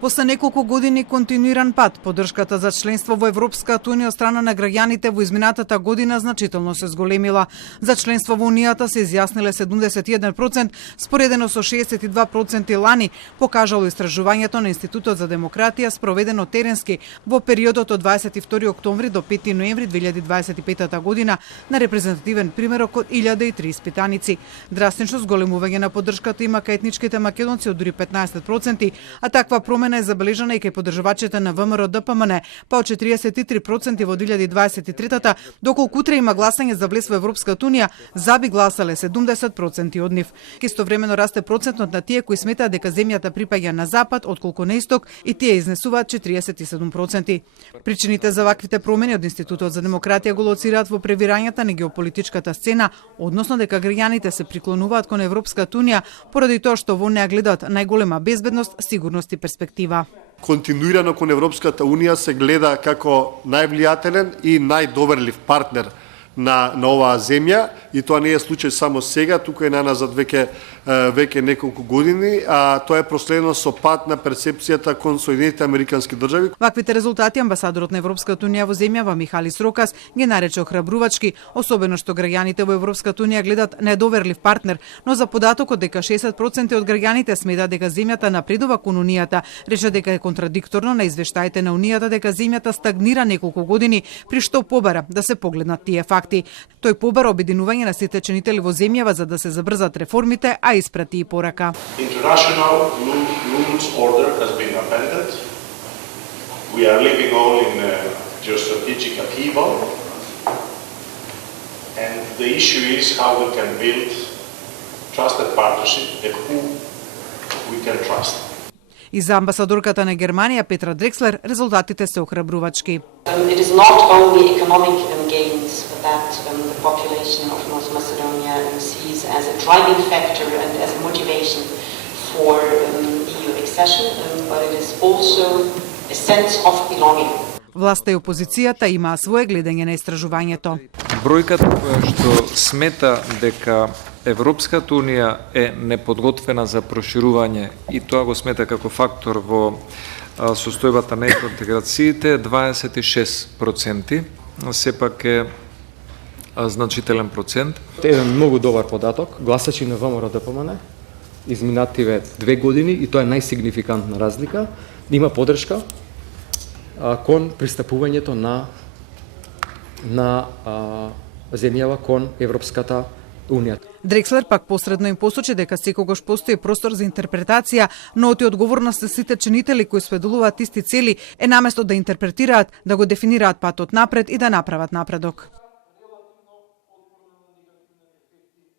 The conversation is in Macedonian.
После неколку години континуиран пат, поддршката за членство во Европската унија од страна на граѓаните во изминатата година значително се зголемила. За членство во Унијата се изјасниле 71%, споредено со 62% лани, покажало истражувањето на Институтот за демократија спроведено теренски во периодот од 22 октомври до 5 ноември 2025 година на репрезентативен примерок од 1003 испитаници. Драстично зголемување на поддршката има кај етничките македонци од дури 15%, а таква промена е забележана и кај поддржувачите на ВМРО ДПМН, па од 43% во 2023-та, доколку утре има гласање за влез во Европската унија, за би гласале 70% од нив. Истовремено расте процентот на тие кои сметаат дека земјата припаѓа на запад отколку на исток и тие изнесуваат 47%. Причините за ваквите промени од Институтот за демократија го лоцираат во превирањата на геополитичката сцена, односно дека граѓаните се приклонуваат кон Европската унија поради тоа што во неа гледаат најголема безбедност, сигурност и перспектива. Континуирано кон Европската унија се гледа како највлијателен и најдоверлив партнер на оваа земја, и тоа не е случај само сега, туку е наназад веќе неколку години, а тоа е проследено со пат на перцепцијата кон Соединетите Американски држави. Ваквите резултати амбасадорот на Европската унија во земјава Михалис Рокас ги нарече охрабрувачки, особено што граѓаните во Европската унија гледат недоверлив партнер, но за податокот дека 60% од граѓаните сметаат дека земјата напредува кон унијата, рече дека е контрадикторно на извештаите на унијата дека земјата стагнира неколку години, при што побара да се погледнат тие факти. Тој побара обединување на сите чинители во земјава за да се забрзат реформите, а испрати и порака. International rules order has been abandoned. We are living all in geostrategic upheaval. And the issue is how we can build trusted partnership and who we can trust. И за амбасадорката на Германија Петра Дрекслер резултатите се охрабрувачки. It is not only economic gains that the population of North Macedonia sees as a driving factor and as a motivation for EU accession, but it is also a sense of belonging. Власта и опозицијата имаа свое гледање на истражувањето. Бројката која што смета дека Европската унија е неподготвена за проширување и тоа го смета како фактор во состојбата на интеграциите е 26%, сепак е значителен процент. Еден многу добар податок, гласачи на ВМРО ДПМН изминативе 2 години, и тоа е најсигнификантна разлика, има поддршка кон пристапувањето на земјава кон Европската унија. Дрекслер пак посредно им посочи дека секогаш постои простор за интерпретација, но од одговорност за сите чинители кои споделуваат исти цели е наместо да интерпретираат, да го дефинираат патот напред и да направат напредок.